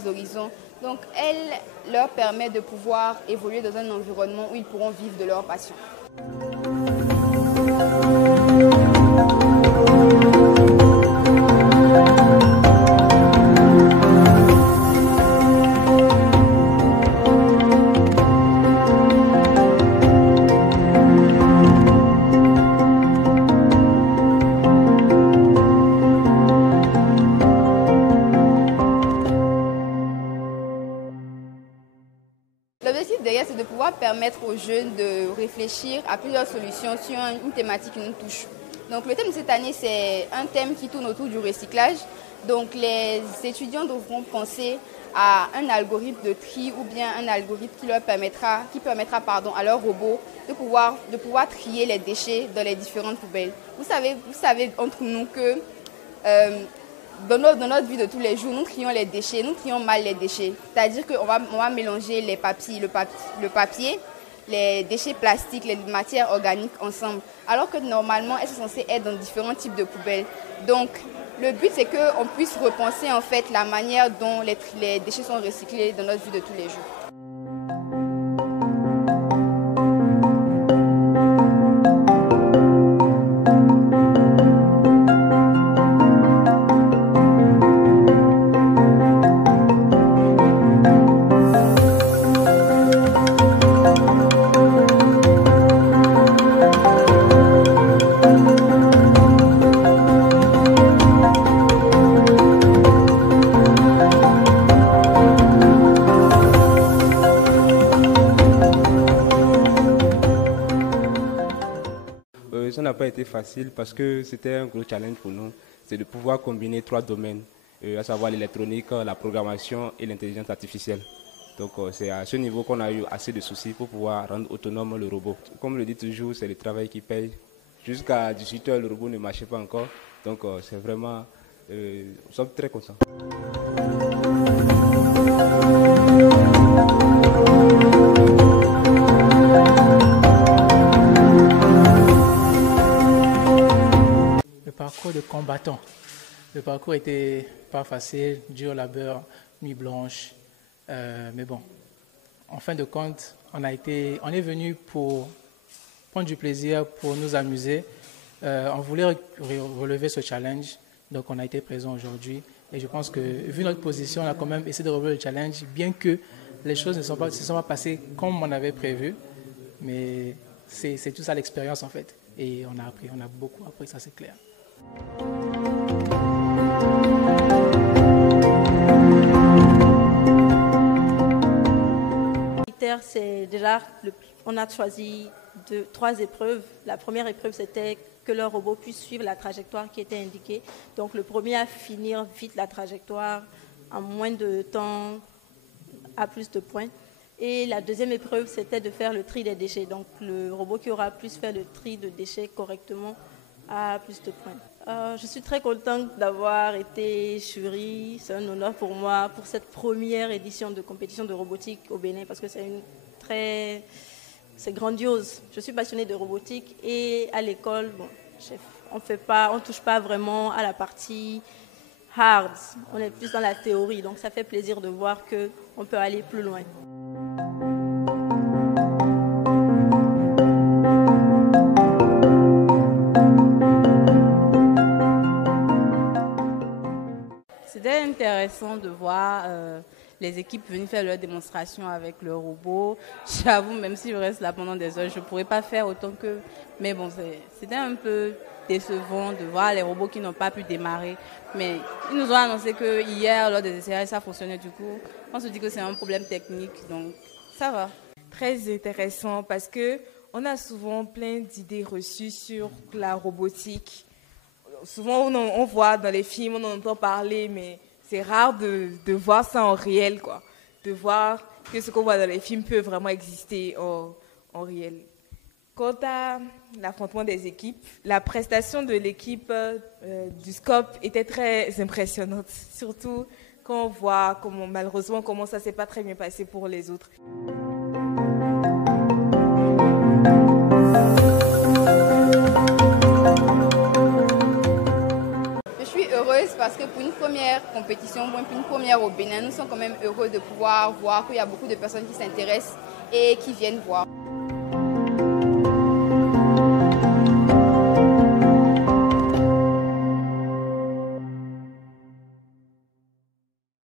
trois horizons. Donc elle leur permet de pouvoir évoluer dans un environnement où ils pourront vivre de leur passion. L'objectif derrière, c'est de pouvoir permettre aux jeunes de réfléchir à plusieurs solutions sur une thématique qui nous touche. Donc le thème de cette année, c'est un thème qui tourne autour du recyclage. Donc les étudiants devront penser à un algorithme de tri ou bien un algorithme qui permettra à leur robot de pouvoir trier les déchets dans les différentes poubelles. Vous savez entre nous que dans notre vie de tous les jours, nous trions les déchets, nous trions mal les déchets. C'est-à-dire qu'on va mélanger le papier, les déchets plastiques, les matières organiques ensemble. Alors que normalement, elles sont censées être dans différents types de poubelles. Donc, le but, c'est qu'on puisse repenser en fait la manière dont les déchets sont recyclés dans notre vie de tous les jours. Ça n'a pas été facile parce que c'était un gros challenge pour nous, c'est de pouvoir combiner 3 domaines, à savoir l'électronique, la programmation et l'intelligence artificielle. Donc c'est à ce niveau qu'on a eu assez de soucis pour pouvoir rendre autonome le robot. Comme je le dis toujours, c'est le travail qui paye. Jusqu'à 18 h, le robot ne marchait pas encore. Donc c'est vraiment, nous sommes très contents. Parcours de combattant. Le parcours était pas facile, dur labeur, nuit blanche. Mais bon, en fin de compte, on est venu pour prendre du plaisir, pour nous amuser. On voulait relever ce challenge, donc on a été présent aujourd'hui. Et je pense que, vu notre position, on a quand même essayé de relever le challenge, bien que les choses ne se sont pas passées comme on avait prévu. Mais c'est tout ça l'expérience en fait. Et on a beaucoup appris, ça c'est clair. C'est déjà, on a choisi 3 épreuves. La première épreuve, c'était que le robot puisse suivre la trajectoire qui était indiquée. Donc le premier à finir vite la trajectoire en moins de temps à plus de points. Et la deuxième épreuve, c'était de faire le tri des déchets. Donc le robot qui aura plus fait le tri de déchets correctement a plus de points. Je suis très contente d'avoir été jury. C'est un honneur pour moi pour cette première édition de compétition de robotique au Bénin parce que c'est grandiose. Je suis passionnée de robotique et à l'école, bon, on touche pas vraiment à la partie hard. On est plus dans la théorie, donc ça fait plaisir de voir qu'on peut aller plus loin. C'était intéressant de voir les équipes venir faire leur démonstration avec le robot. J'avoue, même si je reste là pendant des heures, je ne pourrais pas faire autant qu'eux. Mais bon, c'était un peu décevant de voir les robots qui n'ont pas pu démarrer. Mais ils nous ont annoncé que hier, lors des essais, ça fonctionnait du coup. On se dit que c'est un problème technique, donc ça va. Très intéressant parce qu'on a souvent plein d'idées reçues sur la robotique. Souvent, on voit dans les films, on en entend parler, mais c'est rare de voir ça en réel, quoi. De voir que ce qu'on voit dans les films peut vraiment exister en réel. Quant à l'affrontement des équipes, la prestation de l'équipe du SCOP était très impressionnante, surtout quand on voit malheureusement comment ça ne s'est pas très bien passé pour les autres. Je suis heureuse parce que pour une première compétition, pour une première au Bénin, nous sommes quand même heureux de pouvoir voir qu'il y a beaucoup de personnes qui s'intéressent et qui viennent voir.